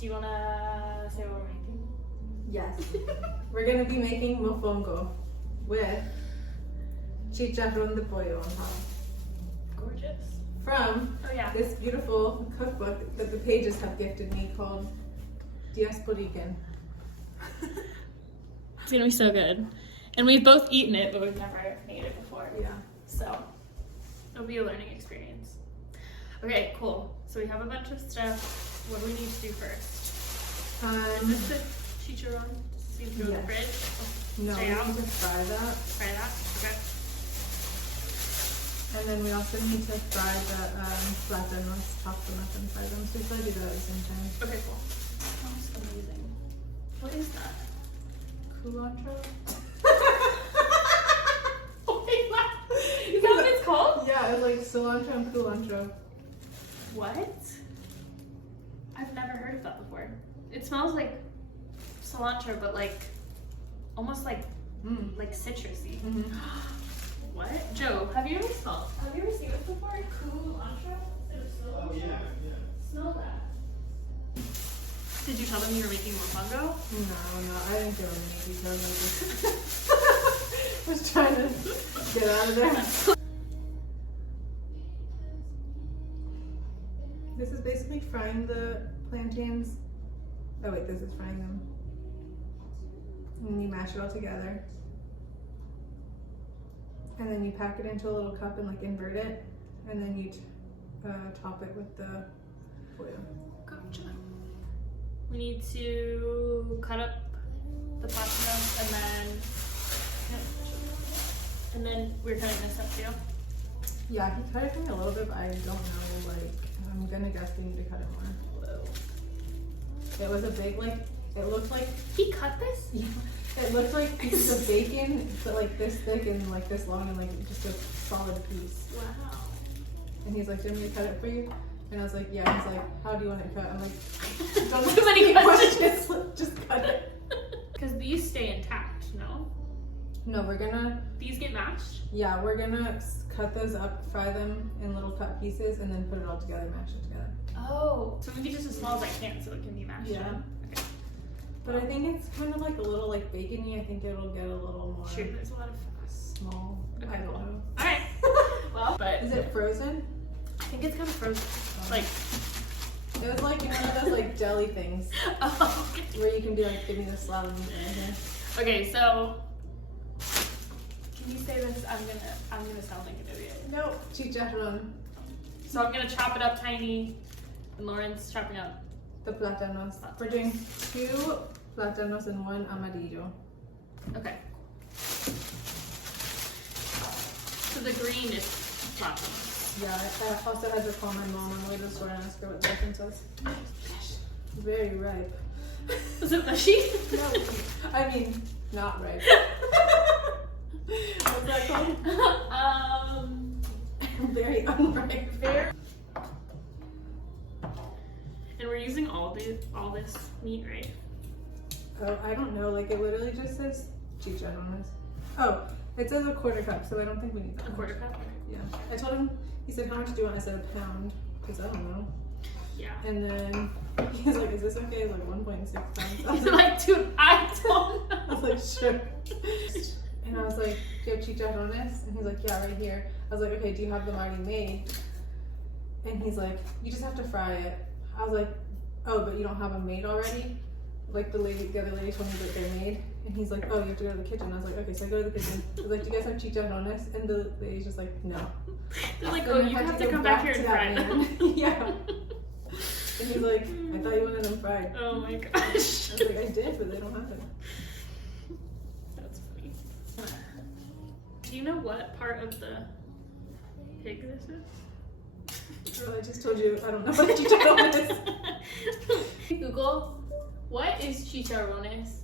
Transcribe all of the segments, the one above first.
Do you wanna say what we're making? Yes. We're gonna be making mofongo with Chicharron de Pollo on top. Gorgeous. From this beautiful cookbook that the pages have gifted me called Diasporican. It's gonna be so good. And we've both eaten it, but we've never made it before. Yeah. So it'll be a learning experience. Okay, cool. So we have a bunch of stuff. What do we need to do first? Is this the chicharron? See if through the fridge? No, we need to fry that. Fry that? Okay. And then we also need to fry the plátanos, chop them up and fry them. So we probably do that at the same time. Okay, cool. Sounds amazing. What is that? Culantro? Is that what it's called? Yeah, it's like cilantro and culantro. What? I've never heard of that before. It smells like cilantro, but like almost like citrusy. Mm-hmm. What? Joe, have you ever seen this before? Culantro? Oh yeah. Smell that. Did you tell them you were making mofongo? No, I didn't give them any details. I was trying to get out of there. This is basically frying the plantains. Oh wait, this is frying them. And then you mash it all together. And then you pack it into a little cup and like invert it. And then you top it with the pollo. Gotcha. We need to cut up the plátanos and then we're cutting this up too. Yeah, he cut it for me a little bit, but I don't know, like, I'm gonna guess we need to cut it more. Whoa. It was a big, like, it looked like... He cut this? Yeah. It looked like pieces of bacon, but like this thick and like this long and like just a solid piece. Wow. And he's like, do you want me to cut it for you? And I was like, yeah. He's like, how do you want it cut? I'm like, don't too many questions. Just cut it. Because these stay intact, no? No, we're gonna... These get mashed? Yeah, we're gonna cut those up, fry them in little cut pieces, and then put it all together, mash it together. Oh. So we get just as small as I can so it can be mashed. Yeah. Okay. But I think it's kind of like a little like bacony. I think it'll get a little more... Shoot, there's a lot of... small. Okay, I don't know. Alright. Well, but... Is it frozen? I think it's kind of frozen. Like... It was like one of those like deli things. Oh, okay. Where you can be like, give me the slab of meat right here. Okay, so... Can you say this? I'm gonna sound like an idiot. No, chicharron. So I'm gonna chop it up tiny, and Lauren's chopping up The plátanos. We're doing 2 plátanos and 1 amarillo. Okay. So the green is plátanos. Yeah, I also had to call my mom on the way to the store and ask her what the difference was. Very ripe. Is it mushy? No, I mean, not ripe. What's that called? Very unripe. Very. And we're using all this meat, right? Oh, I don't know. Like, it literally just says chicharrones. Oh, it says a 1/4 cup, so I don't think we need that. A 1/4 cup? Yeah. I told him, he said, how much do you want? I said a pound, because I don't know. Yeah. And then he was like, is this okay? I was like, 1.6 pounds. I was He's like, dude, I don't know. I was like, sure. And I was like, do you have chicharrones? And he's like, yeah, right here. I was like, okay, do you have them already made? And he's like, you just have to fry it. I was like, oh, but you don't have them made already? Like the other lady told me that they're made. And he's like, oh, you have to go to the kitchen. I was like, okay, so I go to the kitchen. I was like, do you guys have chicharrones? And the lady's just like, no. They're like, And oh, I you had have to go come back here and fry that them. man. Yeah. And he's like, I thought you wanted them fried. Oh my gosh. I was like, I did, but they don't have it. That's funny. Do you know what part of the pig this is? Girl, I just told you I don't know what chicharrones is. Google, what is chicharrones?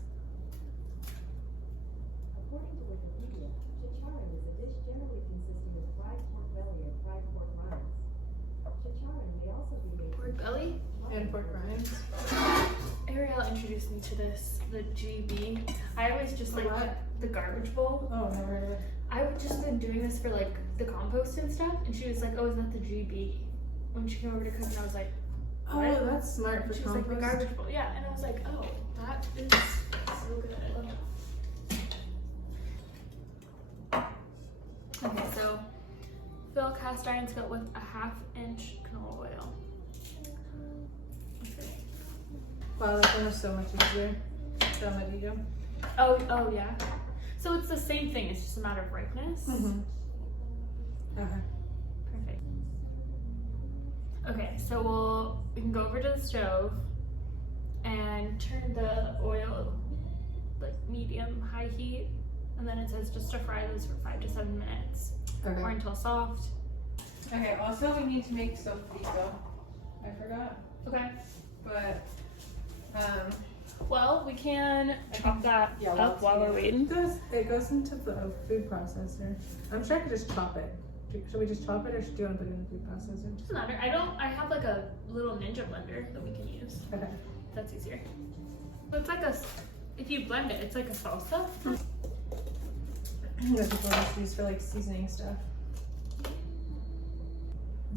According to Wikipedia, chicharron is a dish generally consisting of fried pork belly or fried pork rinds. Chicharron may also be made Pork belly? And pork rinds. Ariel introduced me to this, the GB. I always just like What? the garbage bowl. Oh, never heard of it. I've just been doing this for like the compost and stuff, and she was like, oh, isn't that the GB? When she came over to cook, and I was like, Oh, that's smart for She's like, the compost. garbage bowl. Yeah, and I was like, oh, that is so good. I love that. Okay, so fill cast iron skillet with a 1/2 inch canola oil. Okay. Wow, that one was so much easier. So much easier. Oh yeah. So it's the same thing. It's just a matter of ripeness. Mm-hmm. Okay. Perfect. Okay, so we can go over to the stove and turn the oil like medium high heat, and then it says just to fry those for 5 to 7 minutes or Okay. until soft. Okay. Also, we need to make sofrito. I forgot, Okay. but Well, we can chop that up while we're waiting. it goes into the food processor. I'm sure I could just chop it. Should we just chop it, or do you want to put it in the food processor? Doesn't matter. I have like a little ninja blender that we can use. Okay. That's easier. So it's like if you blend it, it's like a salsa. That's what it's used for like seasoning stuff. It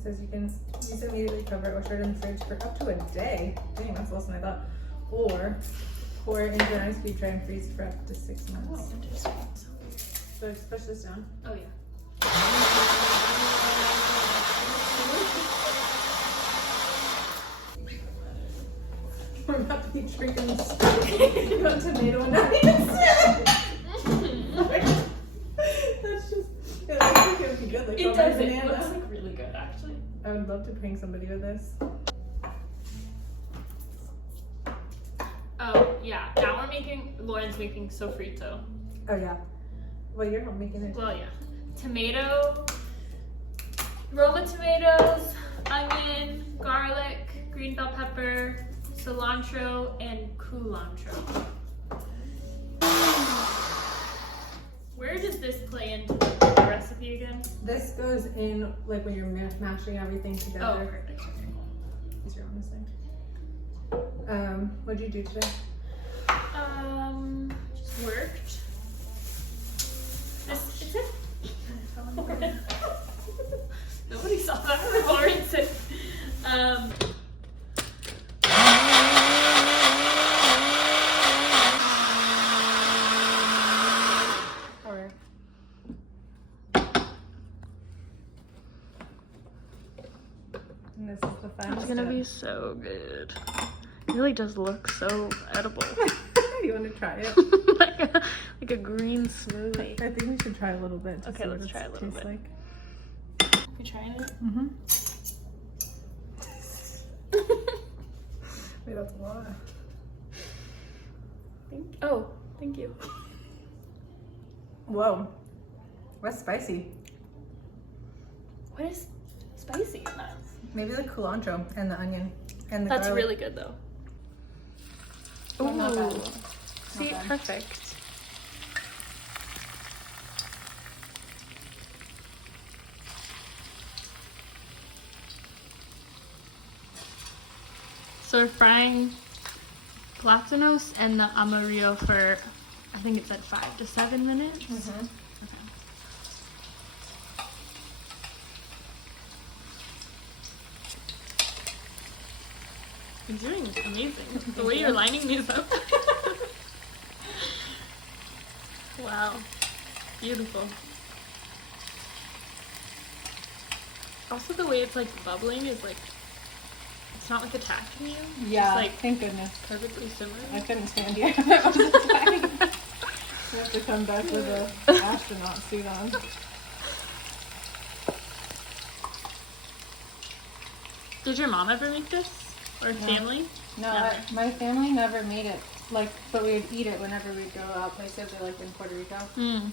says you can use it immediately, cover it, or store it in the fridge for up to a day. Dang, that's less than I thought. Or pour it into an ice cube tray and freeze for up to 6 months. Oh, interesting. So just push this down. Oh yeah. We're about to be drinking you got tomato and onion instead. That's just, it looks like it would be good. Like It strawberry does. It banana. looks like really good, actually. I would love to prank somebody with this. Oh yeah. Now Lauren's making sofrito. Oh yeah. Well, you're not making it. Well, yeah. Tomato, Roma tomatoes, onion, garlic, green bell pepper, cilantro, and culantro. Where does this play into the recipe again? This goes in like when you're mashing everything Oh, together. perfect. Okay, cool. Easier on this thing. What'd you do today? Just worked. This is it. Nobody saw that. Lauren said. Alright. And this is the final It's gonna step. be so good. It really does look so edible. You want to try it? like a green smoothie. I think we should try a little bit. To Okay, see let's what try a little tastes bit. Like. You trying it? Mm-hmm. Wait, that's a lot. Thank you. Whoa, that's spicy. What is spicy in that? Maybe the culantro and the onion and the That's garlic. really good though. Oh, not bad. Ooh. See, bad. perfect. So we're frying platanos and the amarillo for, I think it said 5 to 7 minutes. Mm-hmm. Okay. You're doing amazing. The way you're lining these up. Wow. Beautiful. Also the way it's like bubbling is like, it's not like attacking you. It's Yeah, just like thank goodness. perfectly simmering. I couldn't stand here. I was just dying. I have to come back with a astronaut suit on. Did your mom ever make this? Or No. family? No, Never. my family never made it. Like, but we would eat it whenever we'd go out places or like in Puerto Rico, Mm.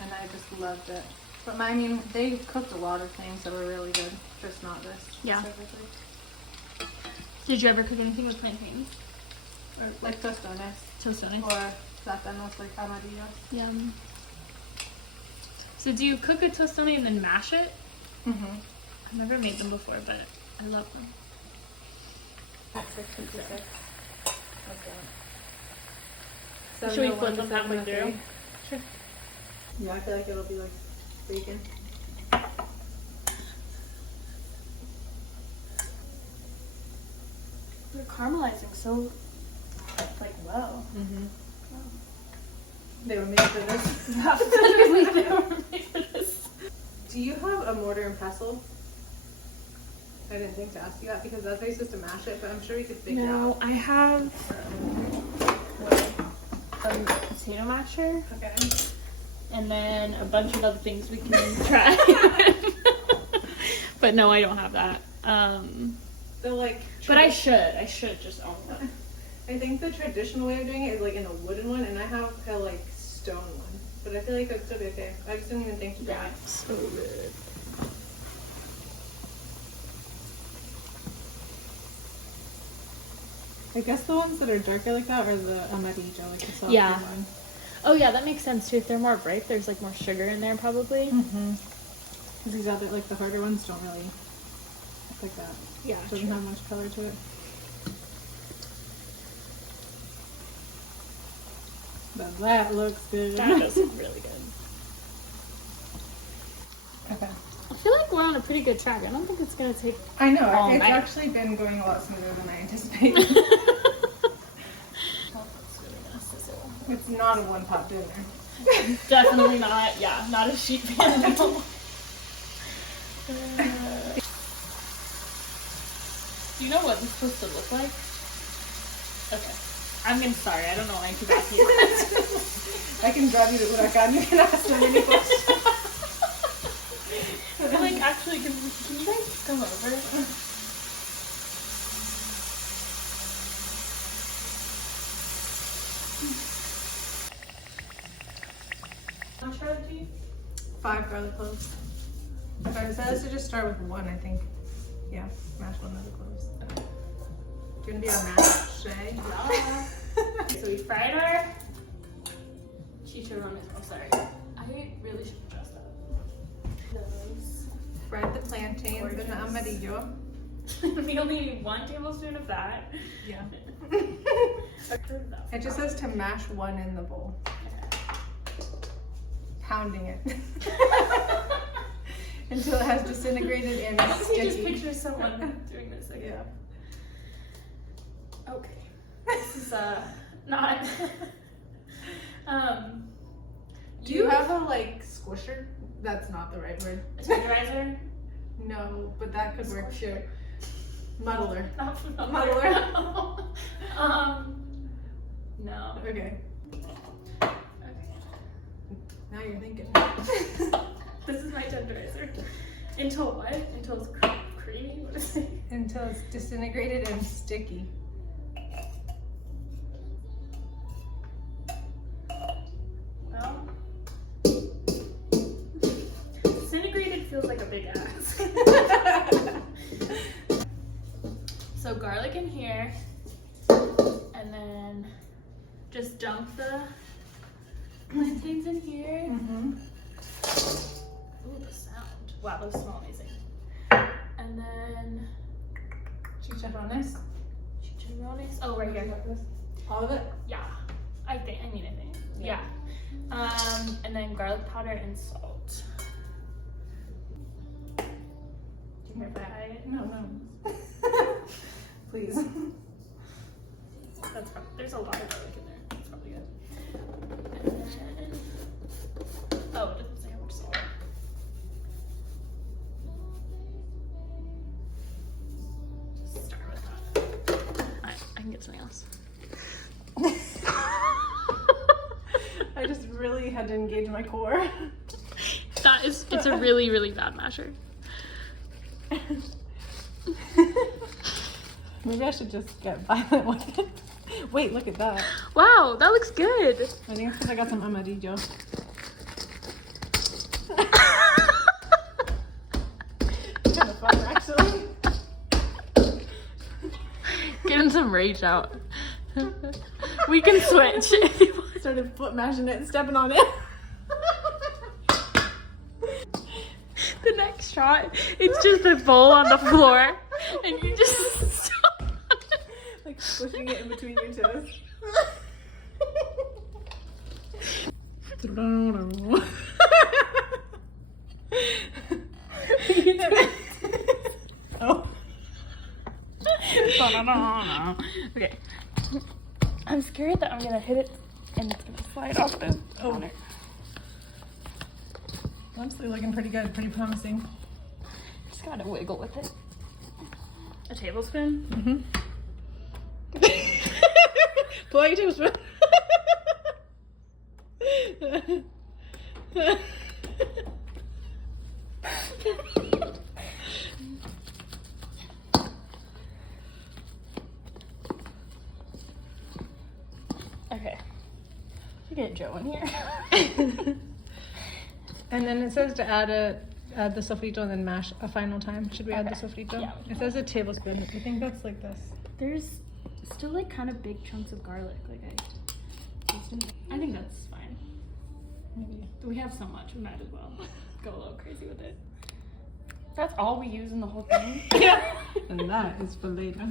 and I just loved it. But I mean, they cooked a lot of things that were really good, just not this Yeah. specifically. Did you ever cook anything with plantains? Or like tostones Tostones? or plátanos, like amarillos. Yum. So do you cook a tostone and then mash it? Mm-hmm. I've never made them before, but I love them. At 6:56. Should we flip them halfway through? Sure. Yeah, I feel like it'll be like bacon. They're caramelizing so, like, well. Mm-hmm. They were made for this. Yeah, literally, they were made for this. Do you have a mortar and pestle? I didn't think to ask you that because that's how you're supposed to mash it, but I'm sure we could figure No, out. I have a potato masher Okay. and then a bunch of other things we can try. But no, I don't have that. So like. But I should just own one. I think the traditional way of doing it is like in a wooden one, and I have a like stone one. But I feel like it'd still be okay. I just didn't even think to try. So good. I guess the ones that are darker like that are the amarillo, like the softer Yeah. one. Oh yeah, that makes sense too. If they're more bright, there's like more sugar in there probably. Mm-hmm. Because these other, like the harder ones, don't really look like that. Yeah. Doesn't have much color to it. But that looks good. That does look really good. Okay. I feel like we're on a pretty good track. I don't think it's gonna take. I know. All It's night. actually been going a lot smoother than I anticipated. It's not a one-pot dinner. Definitely not. Yeah, not a sheet pan. No. Do you know what it's supposed to look like? Okay. Sorry, I don't know why I keep asking you that. I can grab you the huracan. You can ask so many questions. Like, actually, can you guys come over? How much garlic do you? 5 garlic cloves. Okay, it says to just start with 1, I think. Yeah, mash 1 of the cloves. Do you want to be our mash, Shay? Yeah. So we fried our chicharron. Oh, sorry. I really should dress up. Those. Fried the plantains and the Gorgeous. amarillo. We only need 1 tablespoon of that. Yeah. I've heard of that. It just says to mash 1 in the bowl. Pounding it. Until it has disintegrated and I it's can just sticky. picture someone doing this again. Yeah. Okay. This is not. Do you have a like squisher? That's not the right word. a tenderizer? No, but that could work too. Muddler. Not familiar. Muddler. No. Okay. Okay. Now you're thinking. This is my tenderizer. Until what? Until it's creamy? What is it? Until it's disintegrated and sticky. Well, disintegrated feels like a big ass. So garlic in here, and then just dump the plantains in here. Mm-hmm. Ooh, the sound. Wow, those smell amazing. And then Chicharrones. chicharrones. Oh, right here. All of it? Yeah. I think. Yeah. And then garlic powder and salt. Do you hear that? No. Please. That's probably, there's a lot of garlic in there. That's probably good. And then, oh, it doesn't say how much salt. Just start with that. I can get something else. I just really had to engage my core. It's a really, really bad masher. Maybe I should just get violent with it. Wait, look at that. Wow, that looks good. I think it's because I got some amarillo. It's kind of fun, actually. Getting some rage out. We can switch. Started foot mashing it and stepping on it. The next shot, it's just a bowl on the floor, and you just stop on it. Like squishing it in between your toes. Oh. Fine. Okay. I'm scared that I'm gonna hit it and it's gonna slide off the counter. Honestly, looking pretty good, pretty promising. Just gotta wiggle with it. A tablespoon? Mm-hmm. Pull out your tablespoon. Okay. You get Joe in here. And then it says to add the sofrito and then mash a final time. Should we add the sofrito? Yeah. It says a tablespoon. I think that's like this. There's still like kind of big chunks of garlic. Like I think that's fine. Maybe. We have so much, we might as well go a little crazy with it. That's all we use in the whole thing? Yeah. And that is for later.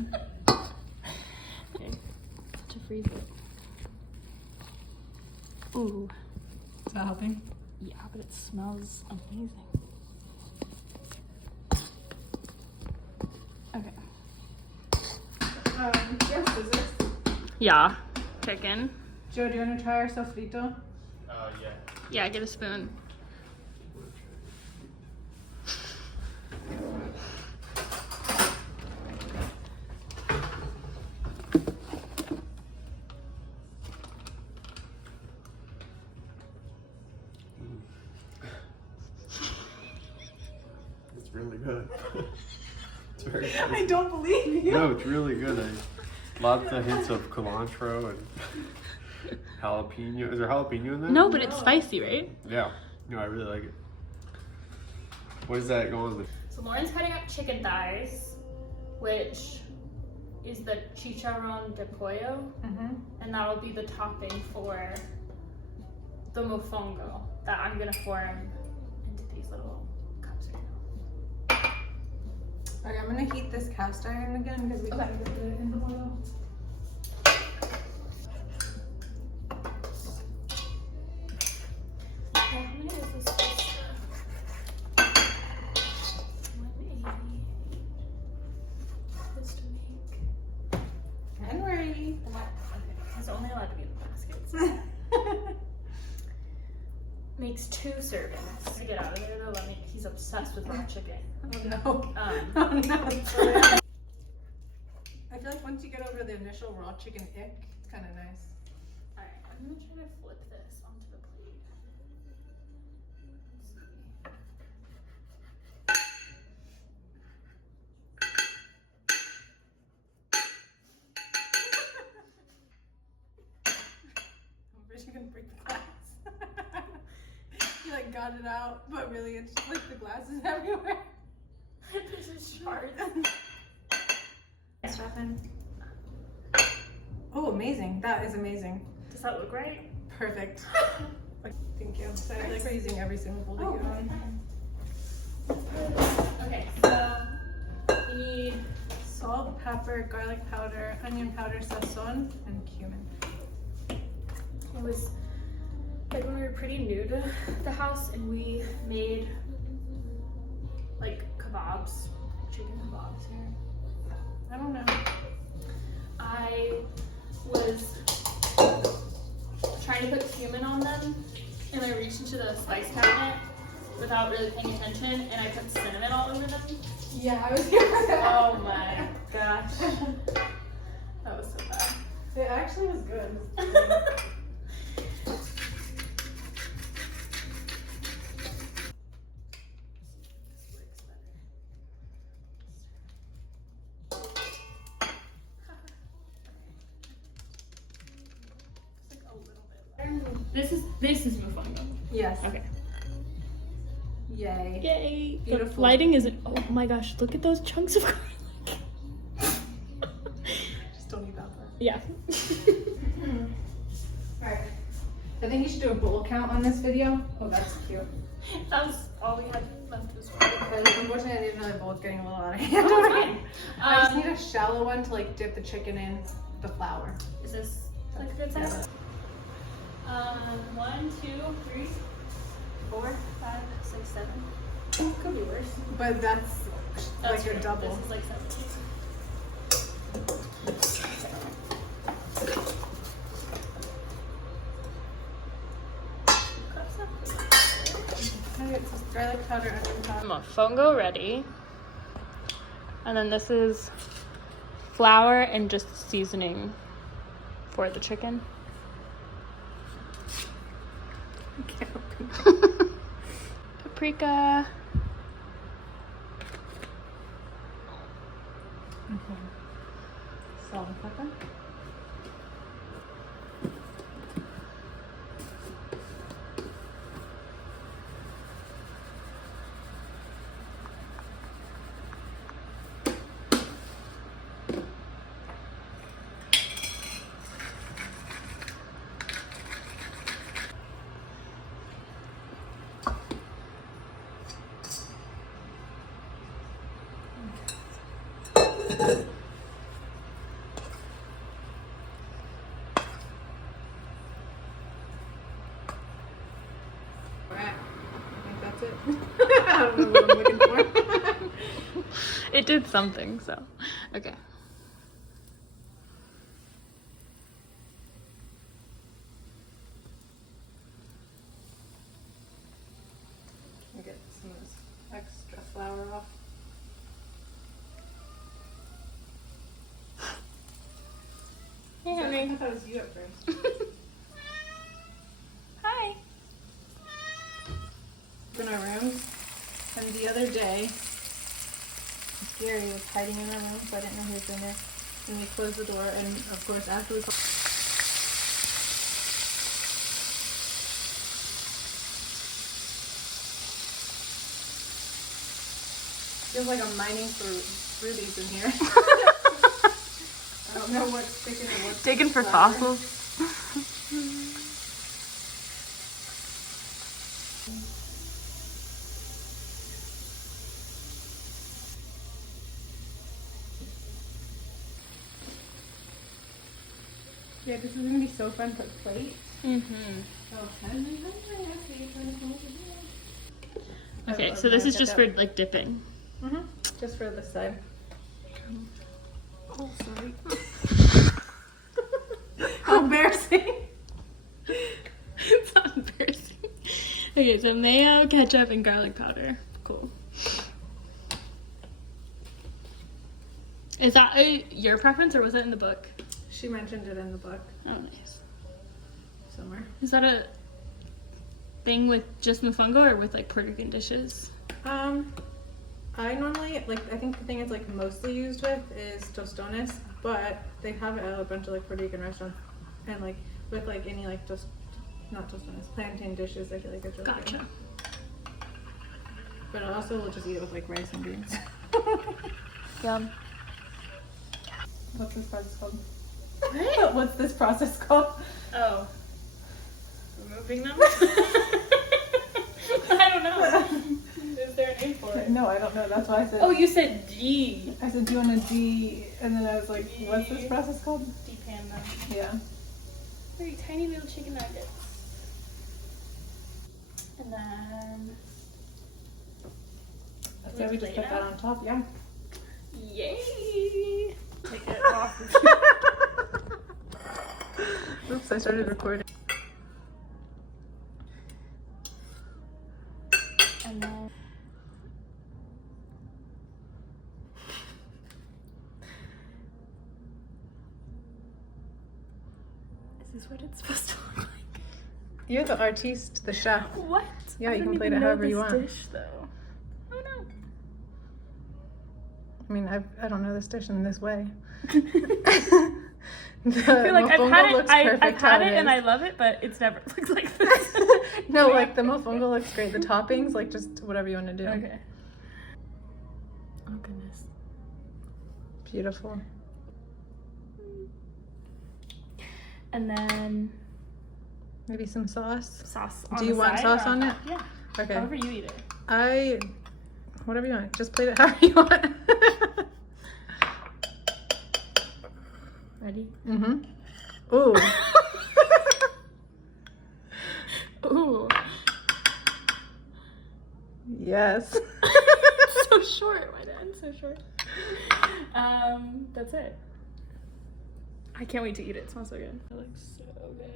Okay, to freeze it. Ooh. Is that helping? Yeah, but it smells amazing. Okay. Yes, scissors. Yeah. Chicken. Joe, do you want to try our sofrito? Yeah. Yeah, get a spoon. It's really good. It's very good. I don't believe you. No, it's really good. Lots of hints of cilantro and jalapeno. Is there jalapeno in that? No, but it's spicy, right? Yeah. No, I really like it. What is that going with? So Lauren's cutting up chicken thighs, which is the Chicharron de Pollo, and that'll be the topping for the Mofongo that I'm gonna form into these little cups right now. Okay, I'm gonna heat this cast iron again because we gotta get it in the oil. How many is this supposed to? 180. Supposed to make. And ready. Okay, it's only allowed to be in the baskets. Makes 2 servings. To get out of there though, he's obsessed with raw chicken. Oh no. Oh no. I feel like once you get over the initial raw chicken ick, it's kind of nice. Alright, I'm gonna try to flip this onto the plate. I'm afraid you're gonna break the glass. You like got it out, but really it's just like the glass is everywhere. This is shards. Stuff in. Oh, amazing. That is amazing. Does that look right? Perfect. Thank you. So I feel like we're using every single bowl that you have. Okay, so we need Salt, pepper, garlic powder, onion powder, sazon, and cumin. it was like when we were pretty new to the house and we made like kebabs, chicken kebabs here. I don't know. I was trying to put cumin on them and I reached into the spice cabinet without really paying attention and I put cinnamon all over them. Yeah, I was here for that. Oh my gosh. That was so bad. It actually was good. This is Mofongo. Yes. Okay. Yay. Yay. Beautiful. The lighting isn't. Oh my gosh! Look at those chunks of garlic. Just don't eat that part. Yeah. Alright. I think you should do a bowl count on this video. Oh, that's cute. That was all we had left was. Unfortunately, I need another bowl. It's getting a little out of hand. Oh, it's fine. I just need a shallow one to like dip the chicken in the flour. Is this like a good size? 1, 2, 3, 4, 5, 6, 7. Could be worse. But that's like your true. double. This is like 7. It's just garlic powder and powder. Mofongo ready. And then this is flour and just seasoning for the chicken. Paprika. Okay. Salt and pepper. I don't know what I'm looking for. It did something, so okay. I'll get some of this extra flour off. Hey, I honey. thought it was you at first. Hi. In our rooms, and the other day, Gary was hiding in our room, so I didn't know he was in there. And we closed the door, and of course, after we feels like I'm mining for rubies in here. I don't know what's sticking and what's Digging for flour. fossils. Yeah, this is gonna be so fun to plate. Mm-hmm. Oh, Okay, I'm so this gonna is get just that. for like dipping. Just for this side. Oh, sorry. How embarrassing. It's not embarrassing. Okay, so mayo, ketchup, and garlic powder. Cool. Is that your preference, or was it in the book? She mentioned it in the book Oh, nice. somewhere. Is that a thing with just mofongo, or with like Puerto Rican dishes? I normally, I think the thing it's mostly used with is tostones, but they have it at a bunch of Puerto Rican restaurants, and with any just not tostones, plantain dishes. I feel like it's really Gotcha. good. But I also will just eat it with rice and beans. Yum. What's this process called? What? What's this process called? Oh. Removing them? I don't know. Is there a name for it? No, I don't know. That's why I said. Oh, you said D. I said, do you want a D? And then I was like, what's this D. process called? Depan them. Yeah. Very tiny little chicken nuggets. And then... So we just put that on top, yeah. Yay! Take it off. Oops, I started recording. And then... Is this what it's supposed to look like? You're the artiste, the chef. What? Yeah, I you don't can plate even it know however you this want. dish, though. Oh no. I mean, I don't know this dish in this way. I feel like I've had it, I've had it and I is. love it, but it's never looked like this. No, the mofongo looks great. The toppings, just whatever you want to do. Okay. Oh goodness. Beautiful. And then Maybe some sauce. sauce on Do you the want side sauce or on it? top? Yeah. Okay. However you eat it. Whatever you want. Just plate it however you want. Ready? Mm-hmm. Ooh. Ooh. Yes. So short. Why did it end so short? That's it. I can't wait to eat it. It smells so good. It looks so good.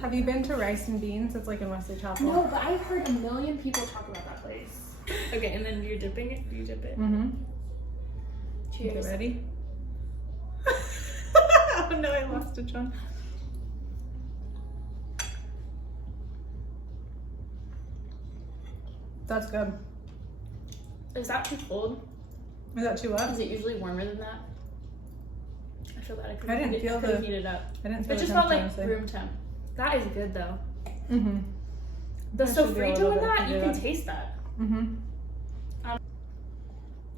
Have you been to Rice and Beans? It's like in Wesley Chapel. No, but I've heard a million people talk about that place. Okay, and then you're dipping it? Do you dip it? Mm-hmm. Cheers. Okay, ready? Oh no, I lost a chunk. That's good. Is that too cold? Is that too Is what? it usually warmer than that? I feel that I could I didn't feel the- heat it up. I didn't feel It the just felt like temperature, room temp. That is good though. Mm-hmm. The That should be a sofrito little in bit that, you heated can up. taste that. Mm-hmm.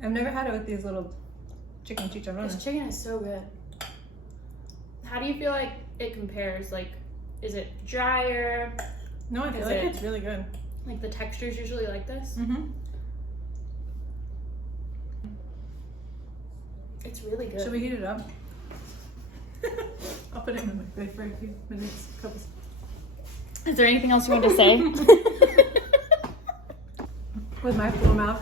I've never had it with these little chicken This chicharrones. chicken is so good. How do you feel like it compares? Like, is it drier? No, I feel Is like it- it's really good. Like the texture's usually like this? Mm-hmm. It's really good. Should we heat it up? I'll put it in the microwave for a few minutes. Couple. Is there anything else you want to say? With my full mouth